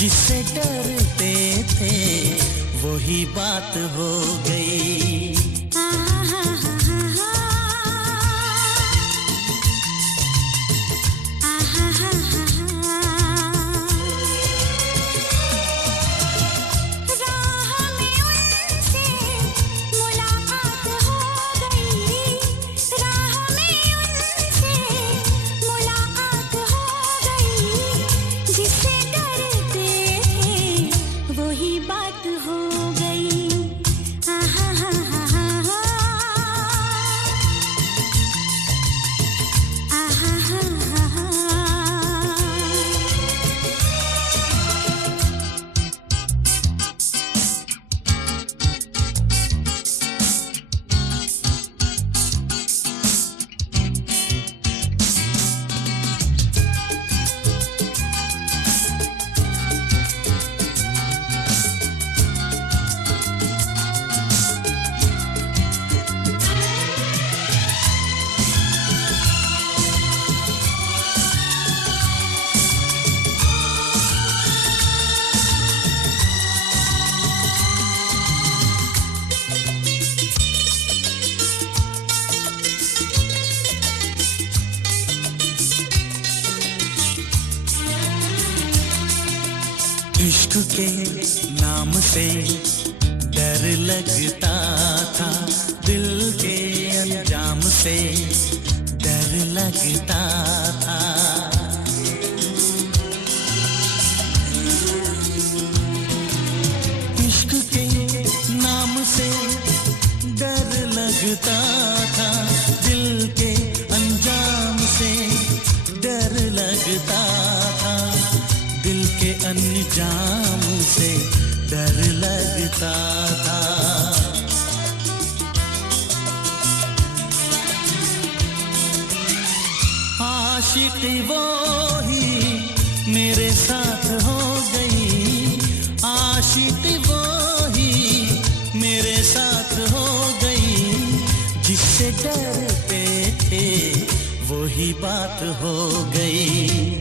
जिससे डरते थे वही बात हो गई। इश्क के नाम से डर लगता था, दिल के अंजाम से डर लगता था। इश्क के नाम से डर लगता था, दिल के अंजाम से डर लगता था, दिल के अंजाम से डर लगता था। आशिकी वो ही मेरे साथ हो गई, आशिकी वो ही मेरे साथ हो गई, जिससे डरते थे वही बात हो गई।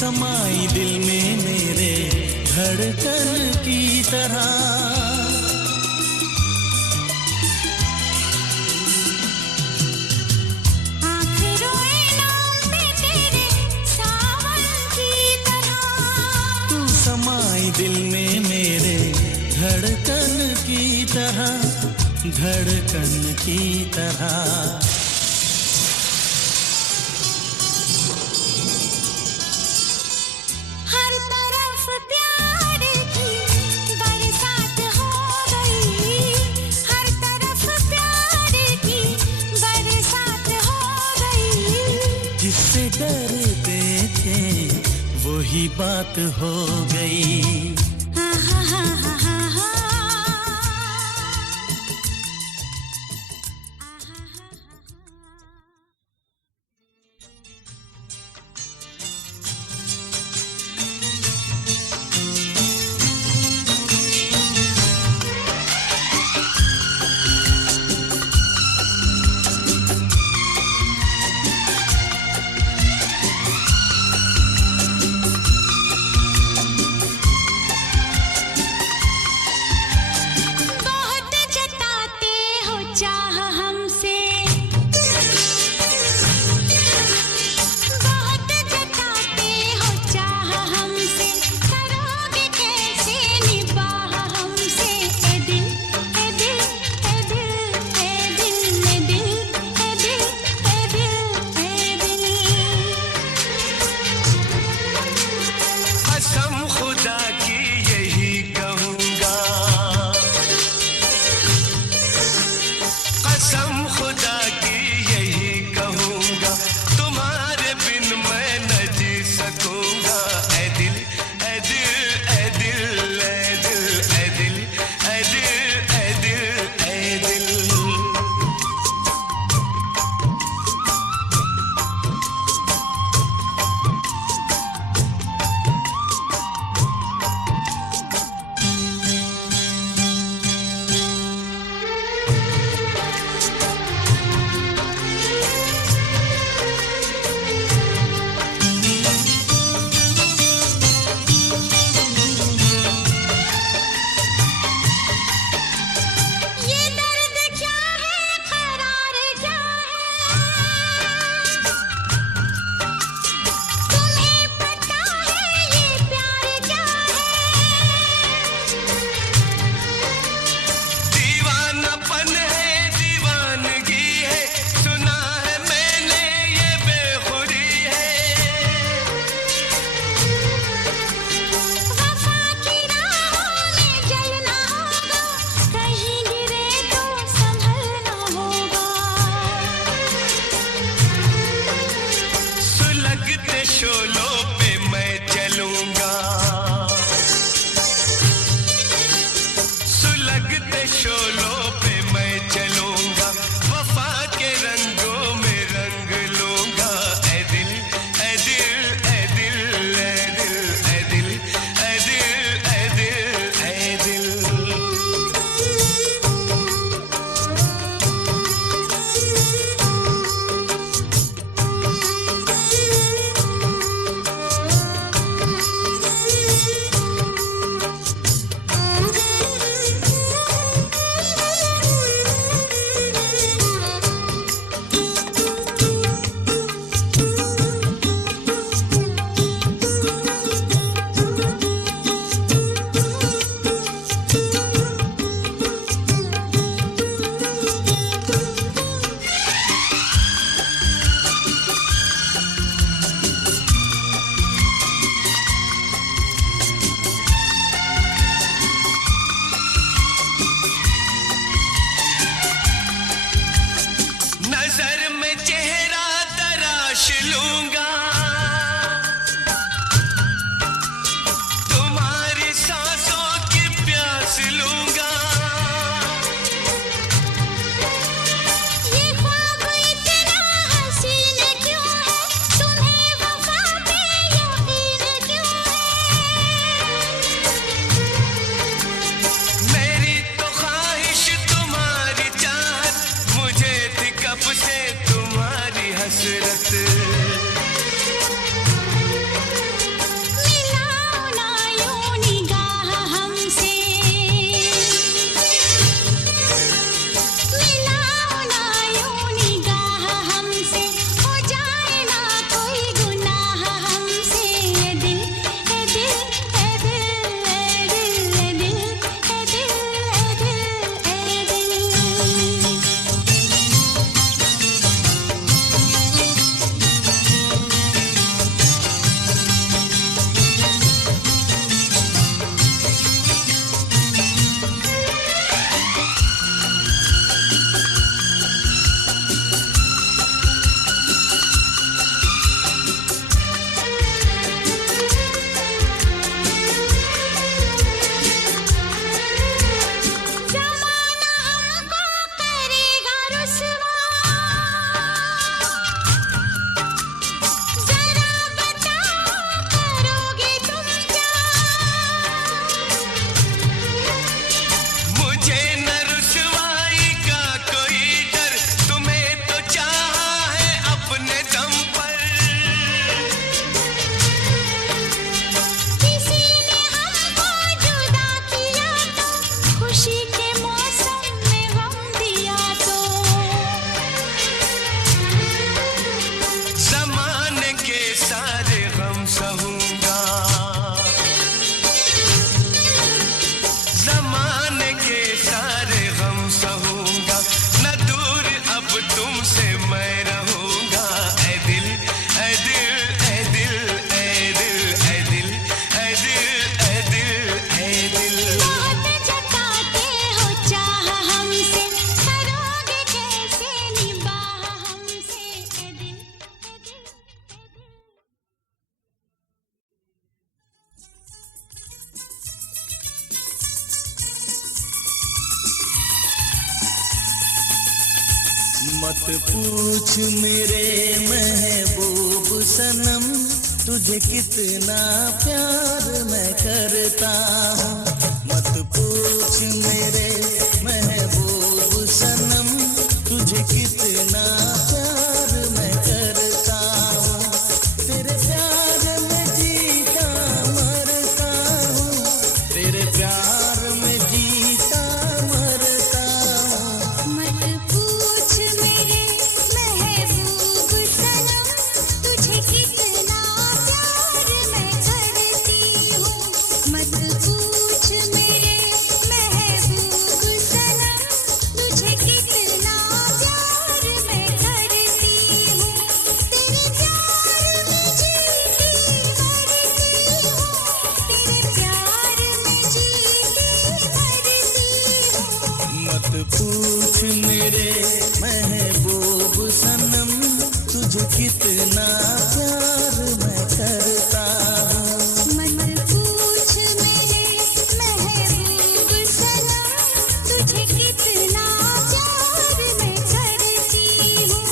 समाई दिल में मेरे धड़कन की तरह। दिल में मेरे धड़कन की तरह, धड़कन की तरह। हर तरफ प्यार की बरसात हो गई, हर तरफ प्यार की बरसात हो गई। जिससे डरते थे वही बात हो गई। सहूंगा, जमाने के सारे गम सहूंगा, न दूर अब तुमसे मैं रहूंगा। ऐ दिल ऐ दिल ऐ दिल ऐ दिल ऐ दिल ऐ दिल ऐ दिल ऐ दिल। बहुत जताते हो चाह हमसे, करोगे कैसे निभाह हमसे। ऐ दिल ऐ दिल ऐ दिल। मत पूछ मेरे महबूब सनम, तुझे कितना प्यार मैं करता हूँ। मत पूछ मेरे महबूब सनम, तुझे कितना प्यार मैं करता हूँ। तेरे प्यार में जीता मरता हूँ, तेरे प्यार में जीता मरता हूँ। मत पूछ मेरे महबूब सनम, तुझे कितना प्यार मैं करती हूँ। मत पूछ मेरे महबूब सनम, तुझे कितना प्यार मैं करती हूँ। तेरे प्यार में जीती मरती हूँ, तेरे प्यार में जीती मरती हूँ। मत पूछ मेरे महबूब सनम, तुझे कितना प्यार मैं करता हूँ। मत पूछ मेरे महबूब सनम, तुझे कितना प्यार मैं करती हूँ।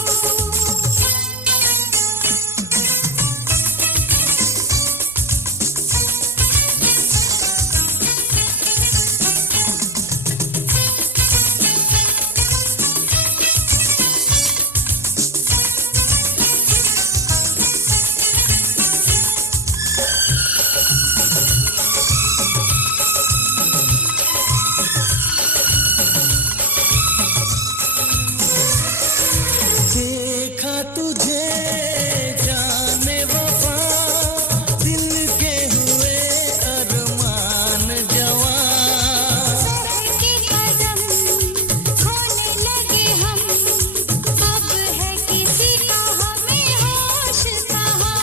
देखा तुझे जाने वफा, दिल के हुए अरमान जवान। के कदम खोने लगे हम, अब है किसी का हमें होश कहाँ।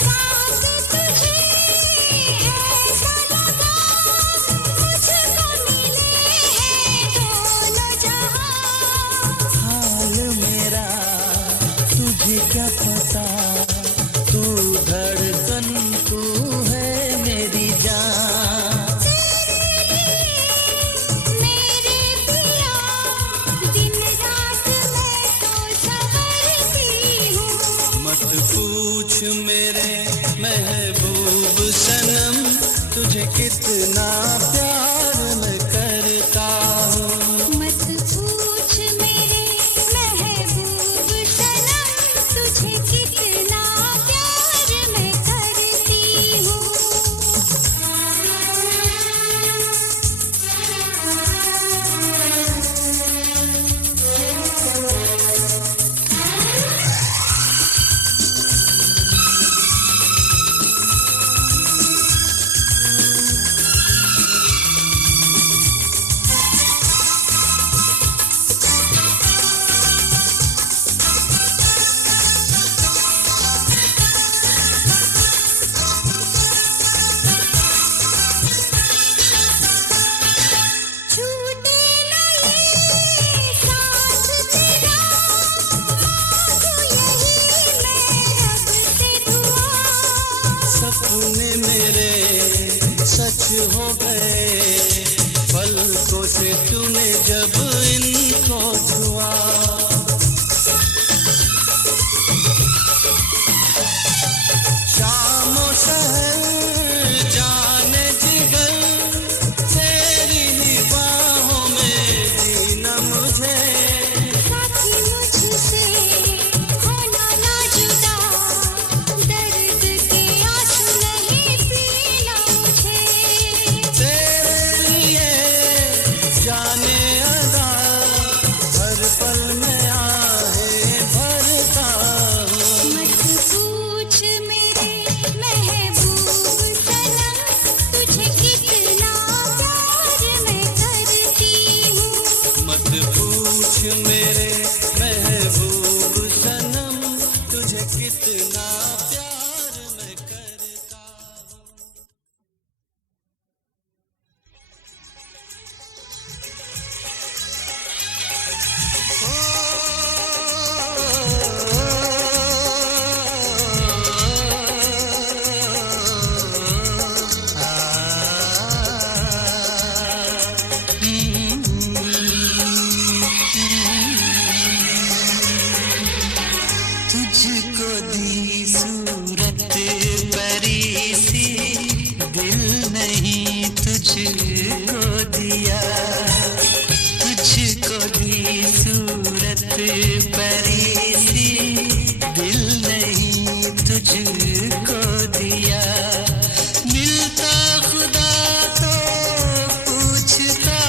सांस तुझे ऐसा लगा, मुझको मिले हैं दोनों जहां। हाल मेरा तुझे क्या पता, तू धड़कन तू है मेरी जान। मेरे पिया दिन रात मैं तो संवरती हूँ। मत पूछ मेरे महबूब सनम, तुझे कितना प्यार मैं करता हूँ। मत पूछ मेरे महबूब सनम, तुझे कितना प्यार मैं करती हूँ। मेरे महबूब सनम, तुझे कितना प्यार मैं करता हूँ। तुझको दी सूरत परी सी, दिल नहीं तुझको दिया। तुझको दी सूरत परी सी, दिल नहीं तुझको दिया। मिलता खुदा तो पूछता,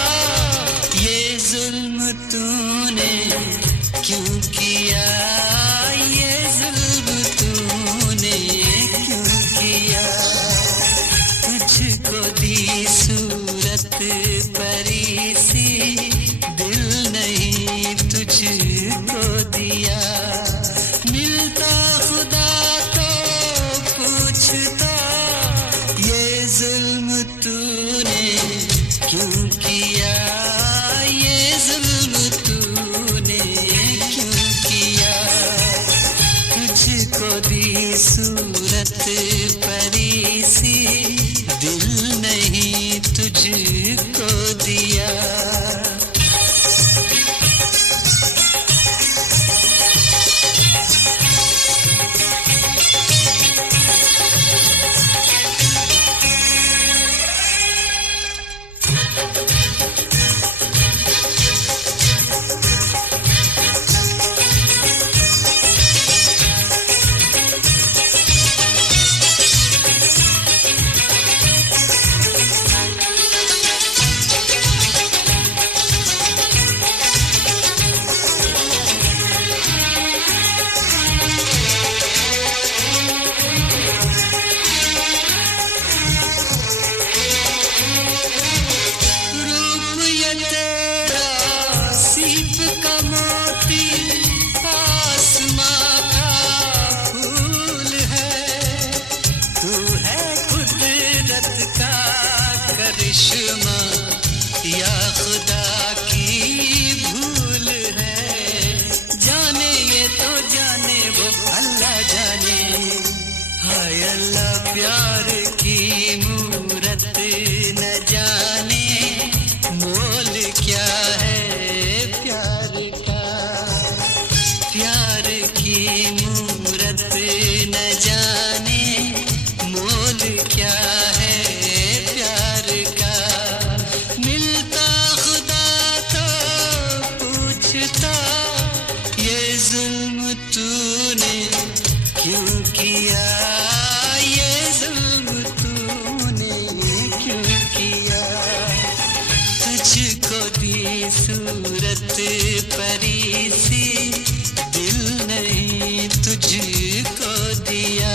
ये जुल्म तूने क्यों किया। तुझको दी सूरत परी सी, दिल नहीं तुझको दिया। मिलता खुदा तो पूछता, ये जुल्म तूने क्यों किया। ये जुल्म तूने क्यों किया। तुझको दी सूरत परी सी, दिल नहीं तुझको दिया। करिश्मा या खुदा की भूल है। जाने ये तो जाने वो अल्लाह जाने। हाय अल्लाह प्यार की मूरत न जाने, मोल क्या है प्यार का। प्यार की मूरत न जाने, मोल क्या है प्यार का। मिलता खुदा तो पूछता, ये जुल्म तूने क्यों किया। ये जुल्म तूने क्यों किया। तुझको दी सूरत परी सी, दिल नहीं तुझको दिया।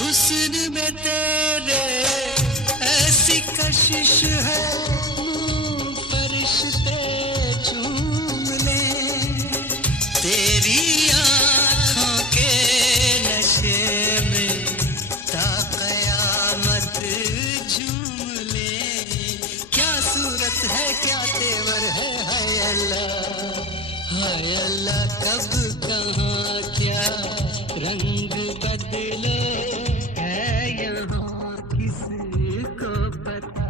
हुस्न में तेरे ऐसी कशिश है, फरिश्ते झूम ले। तेरी आँखों के नशे में ता क़यामत झूम ले। क्या सूरत है क्या तेवर है। हाय अल्लाह कब कहाँ क्या रंग बदले है यहाँ किसको पता।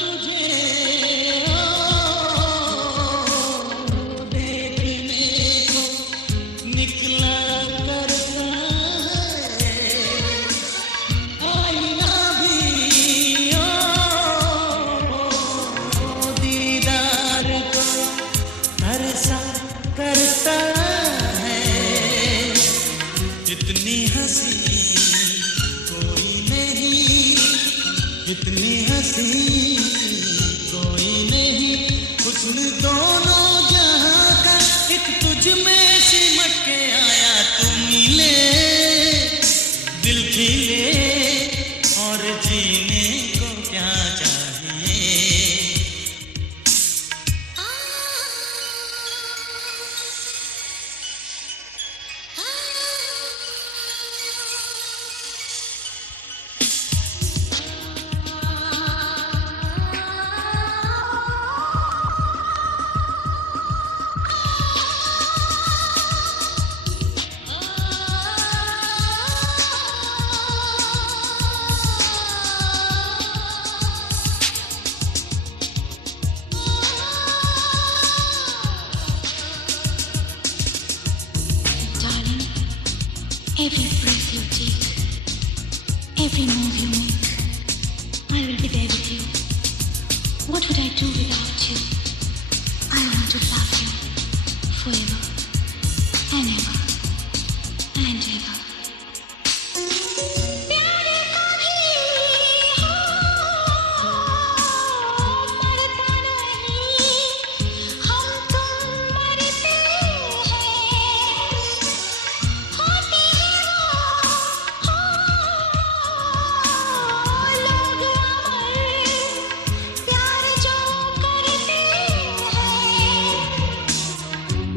तुझे देखने को निकला करता है आईना भी दीदार को तरसा करता है इतनी हंसी कोई नहीं इतनी हंसी कोई नहीं हुस्न दोनों जहां का एक तुझ में सिमट के आया तू मिले दिल खिले और जीने को क्या चाहिए Darling, every breath you take, every move you make, I will be there with you. What would I do without you? I want to love you forever and ever and ever. प्यार कभी मरता नहीं, हम तुम मरते हैं, होती है वो लोग अमर, प्यार जो करते हैं,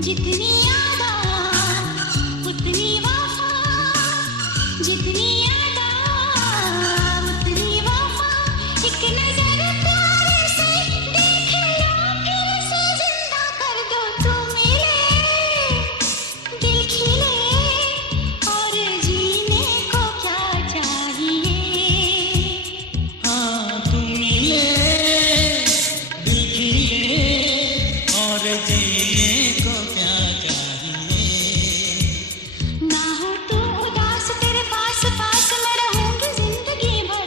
जितनी यादा उतनी वफा, जितनी यादा उतनी वफा, एक नजर प्यार से देख लो फिर से जिंदा कर दो तू मिले दिल खिले और जीने को क्या चाहिए हाँ तुम मिले दिल खिले और जीने को क्या चाहिए ना हो तू उदास तेरे पास पास मैं रहूंगी जिंदगी भर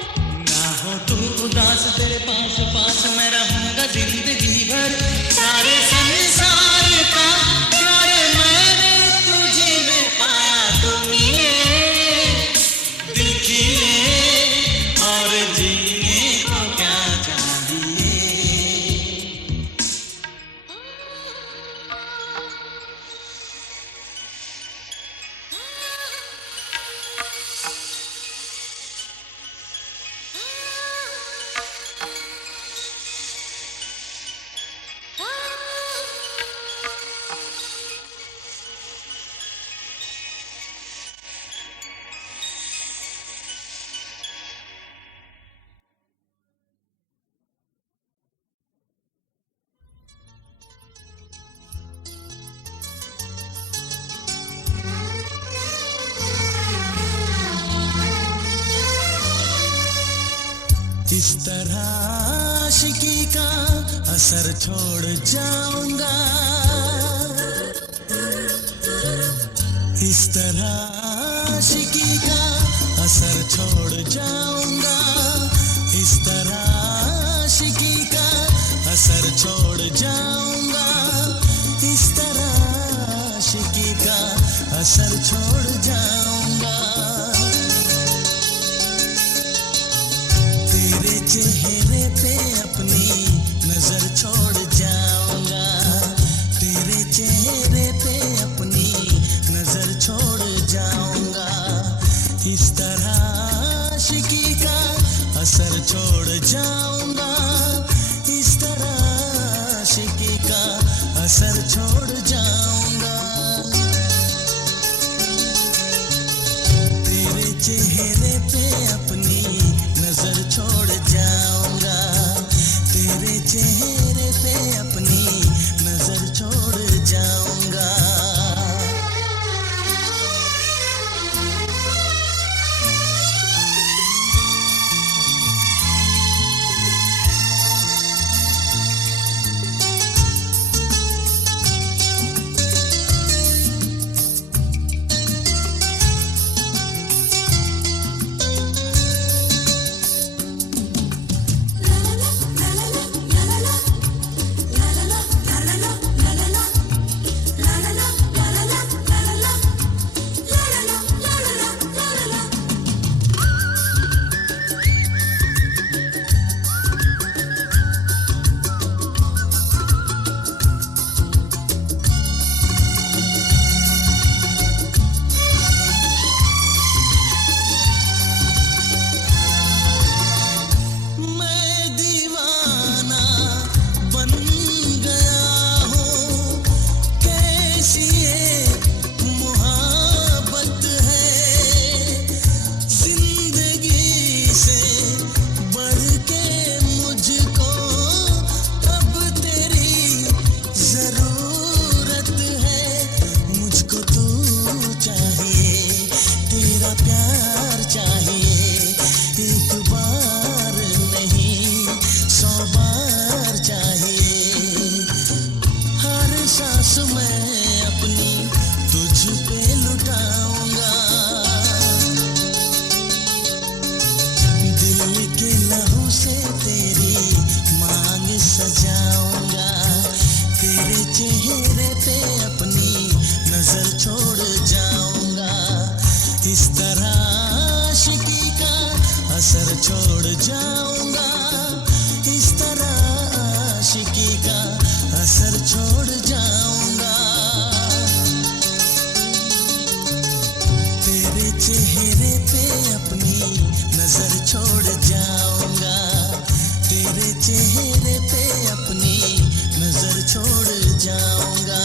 ना हो तू उदास तेरे पास पास मैं रहूंगा जिंदगी भर सारे संसार का प्यार मैंने तुझे में पाया तू मिले दिल खिले और जीने को क्या चाहिए इस तरह आशिकी का असर छोड़ जाऊंगा इस तरह आशिकी का असर छोड़ जाऊंगा इस तरह आशिकी का असर छोड़ जाऊंगा इस तरह आशिकी का असर छोड़ जाऊंगा तेरे चेहरे पे अपनी नजर छोड़ जाऊंगा तेरे चेहरे पे अपनी नजर छोड़ जाऊंगा इस तरह आशिकी का असर छोड़ जाऊंगा इस तरह आशिकी का असर छोड़ जाऊंगा तेरे चेहरे पे अपनी नजर छोड़ जाऊंगा तेरे चेहरे पे अपनी नजर छोड़ जाऊंगा मैं अपनी तुझ पे लुटाऊंगा, दिल के लहू से तेरी मांग सजाऊंगा, तेरे चेहरे पे अपनी नजर छोड़ जाऊंगा, इस तरह आशिकी का असर छोड़ जाऊंगा, इस तरह आशिकी का असर छोड़ जाऊंगा, तेरे चेहरे पे अपनी नजर छोड़ जाऊंगा, तेरे चेहरे पे अपनी नजर छोड़ जाऊंगा।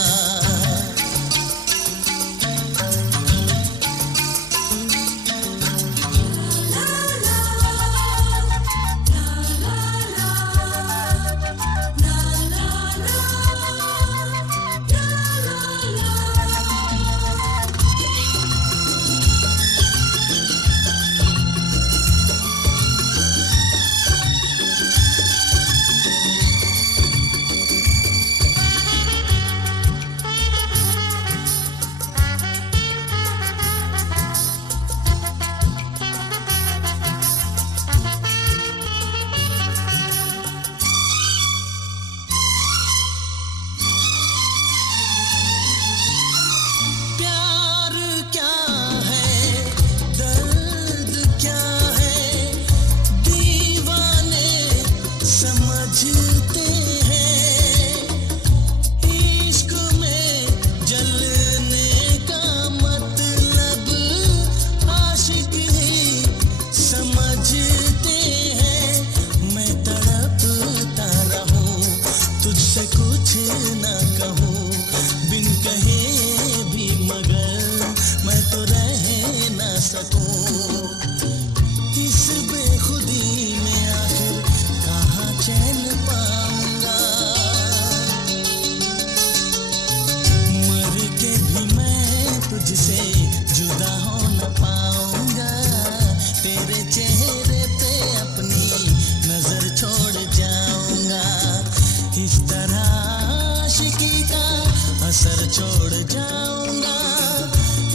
असर छोड़ जाऊंगा,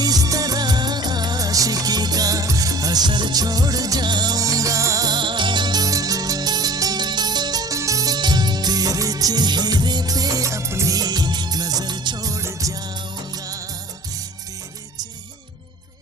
इस तरह आशिकी का असर छोड़ जाऊंगा, तेरे चेहरे पे अपनी नजर छोड़ जाऊंगा, तेरे चेहरे पे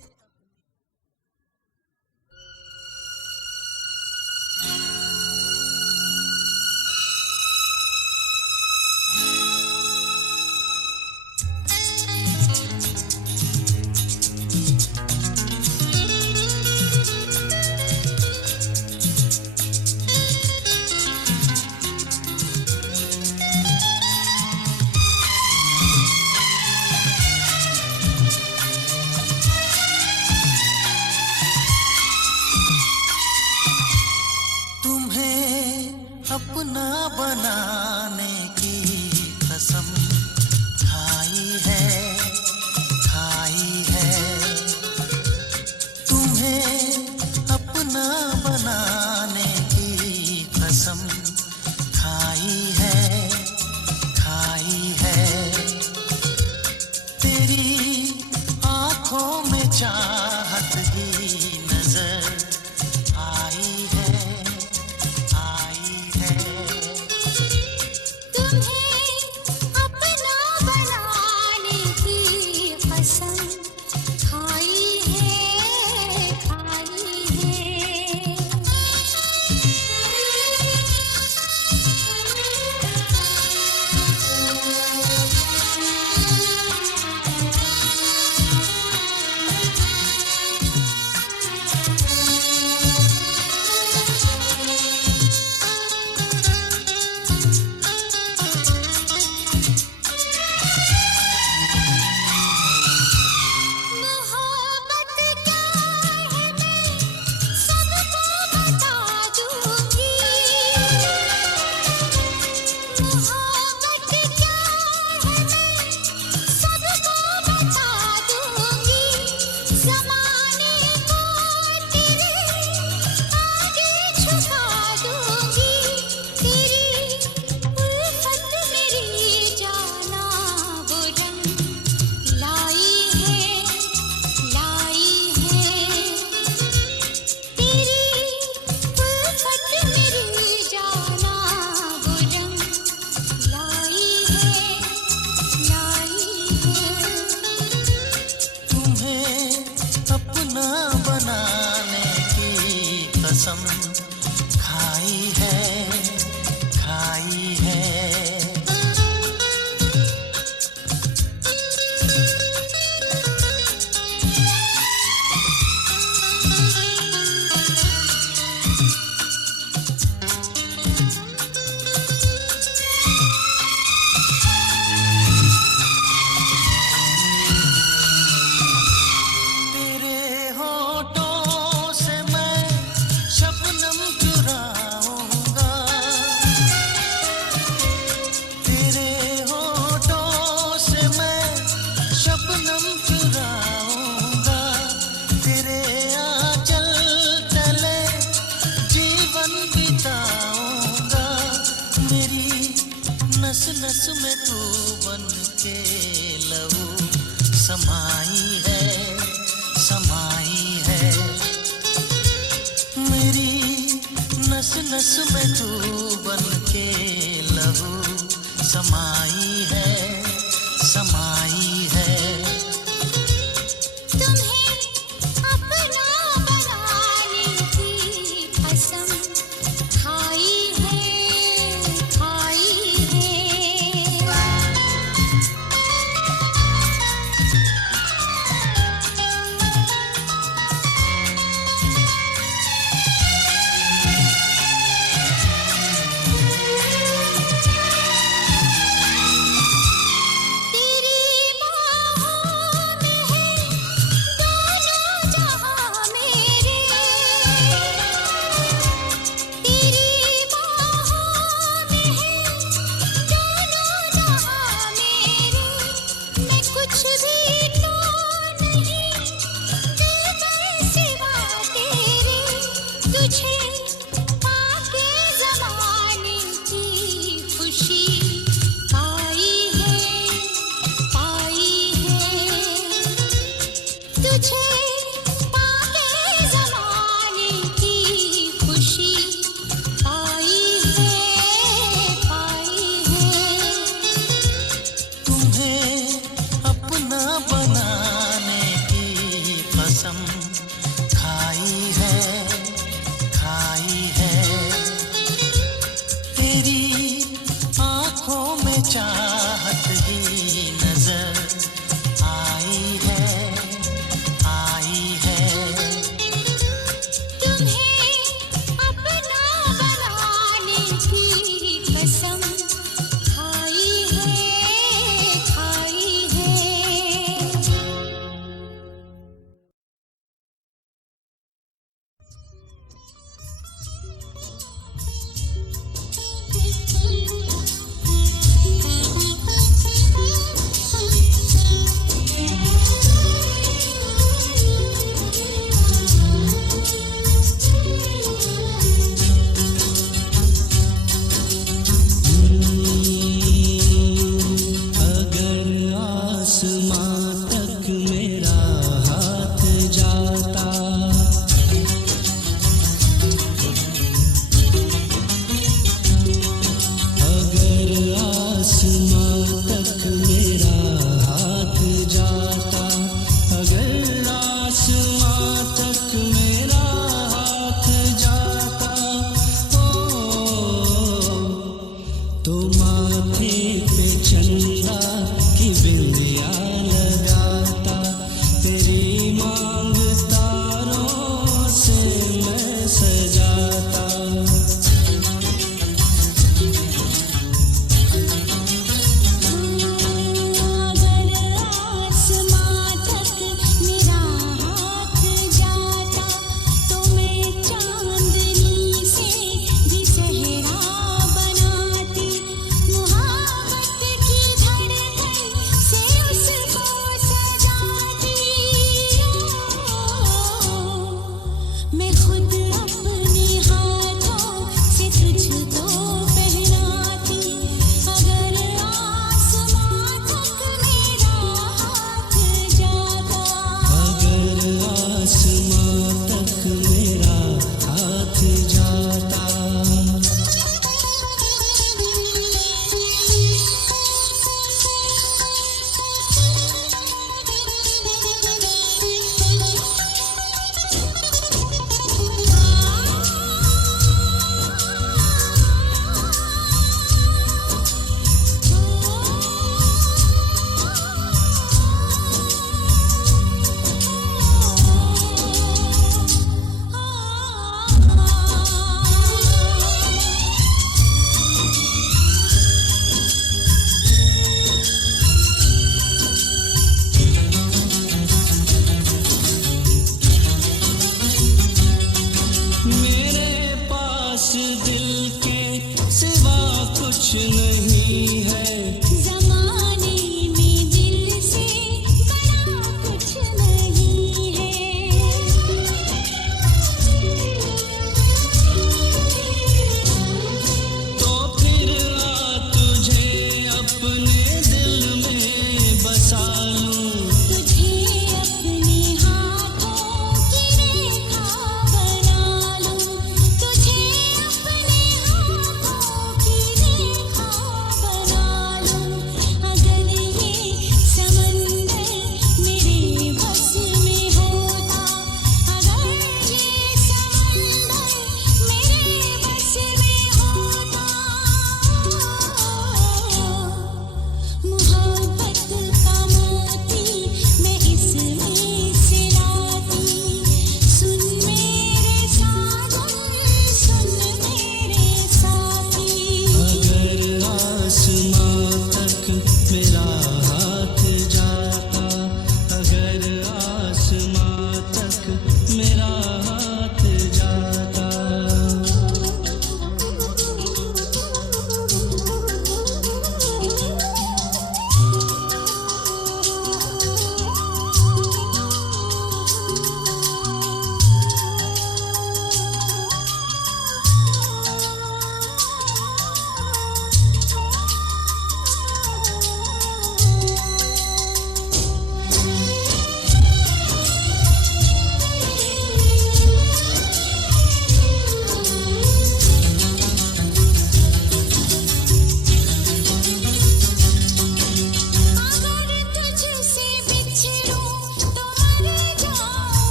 से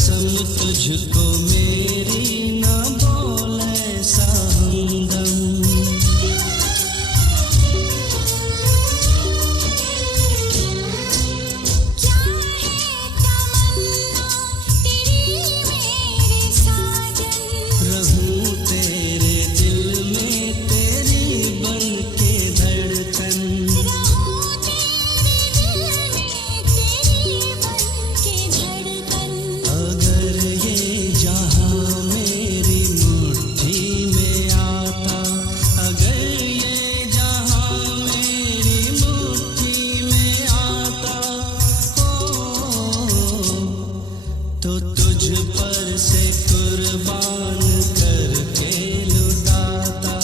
कसम तुझको मेरी ना बोल ऐसा हमदम। तो तुझ पर से कुर्बान करके लुटाता,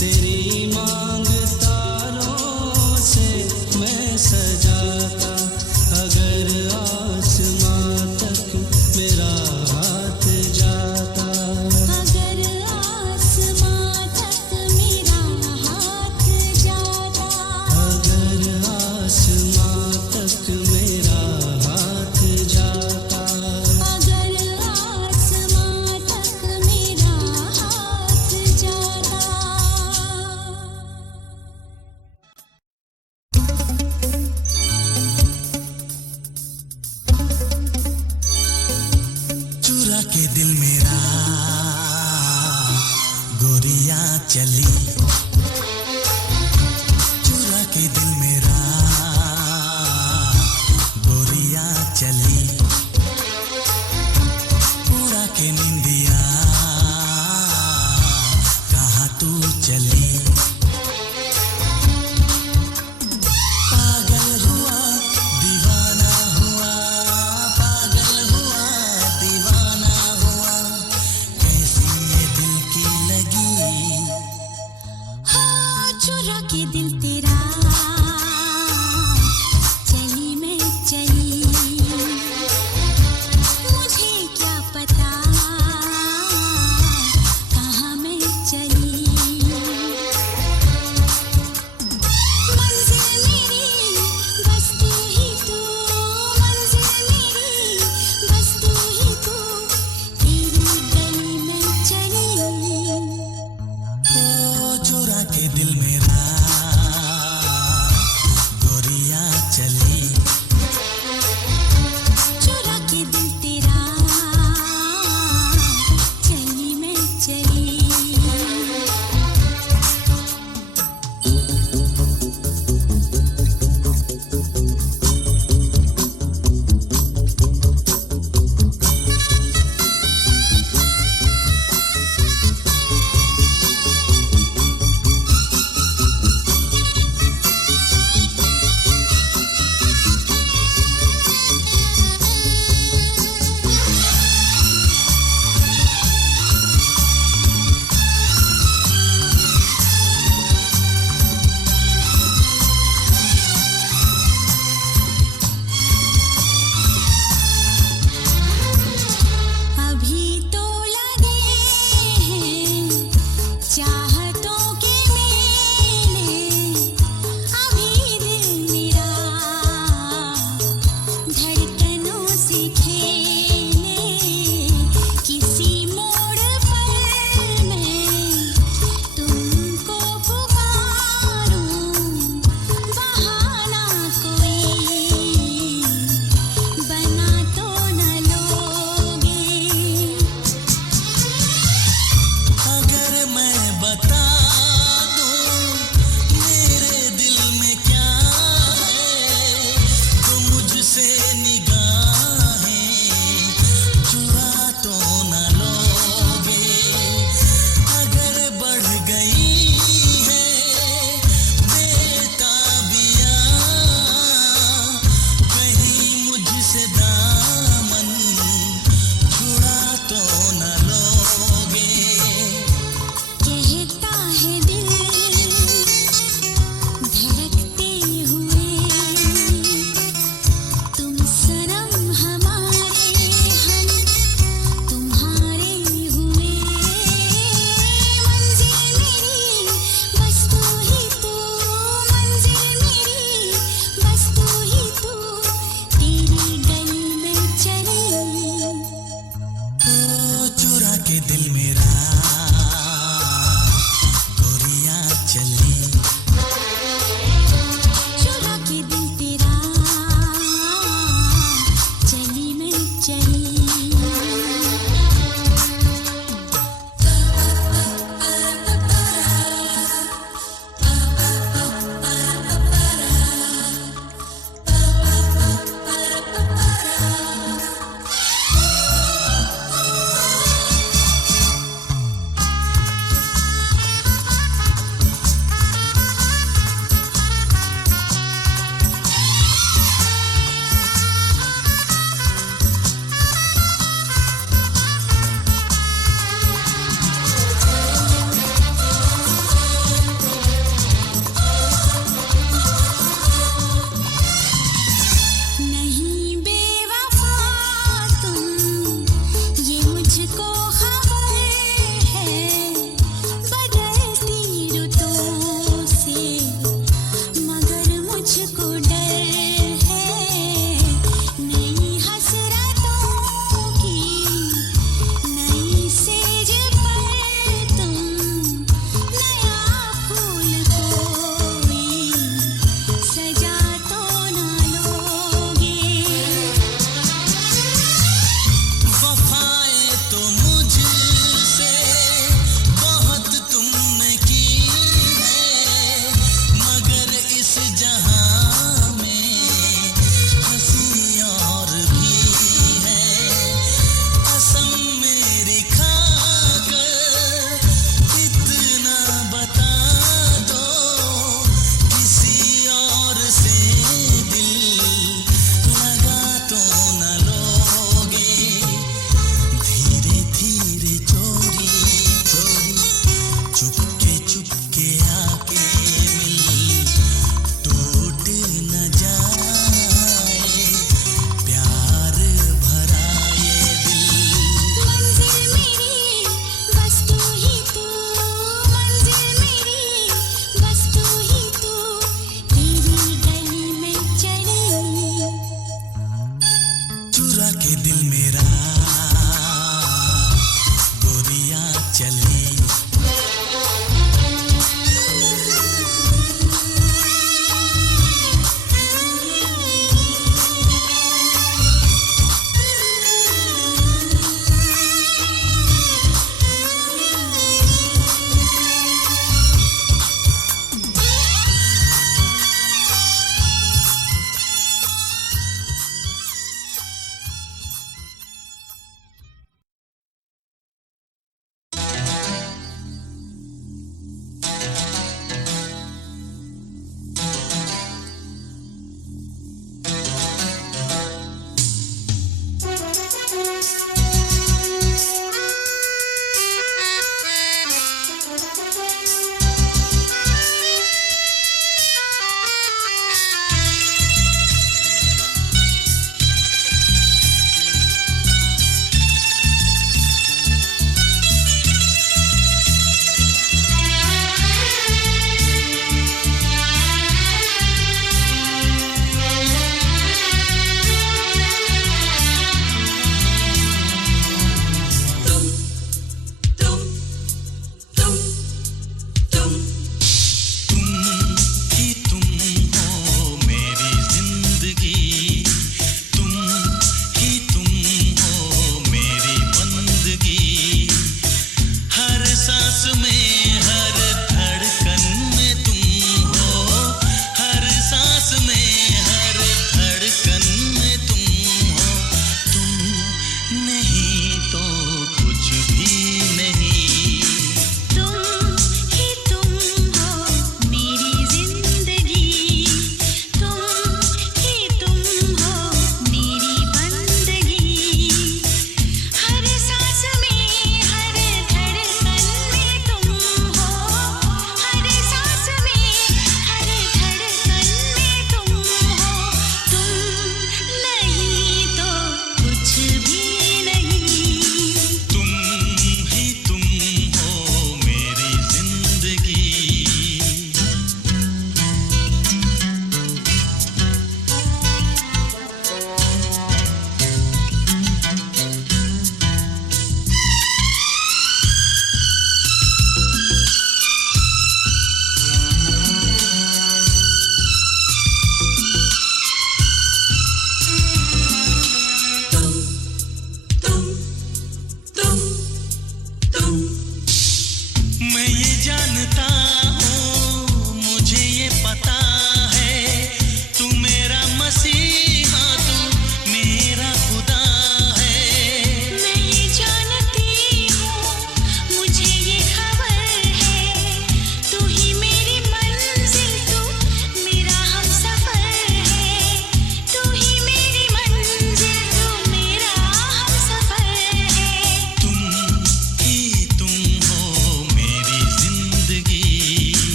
तेरी मांग तारों से मैं सजाता। अगर आसमां तक मेरा हाथ जाता, अगर आसमां तक मेरा हाथ जाता, अगर आसमां तक मेरा हाथ जाता। चुरा के दिल मेरा गोरिया चली, चुरा के दिल मेरा गोरिया चली, उड़ा के निंदिया कहाँ तू चली। पागल हुआ दीवाना हुआ, पागल हुआ दीवाना हुआ, कैसी ये दिल की लगी। हाँ, चुरा के दिल तेरा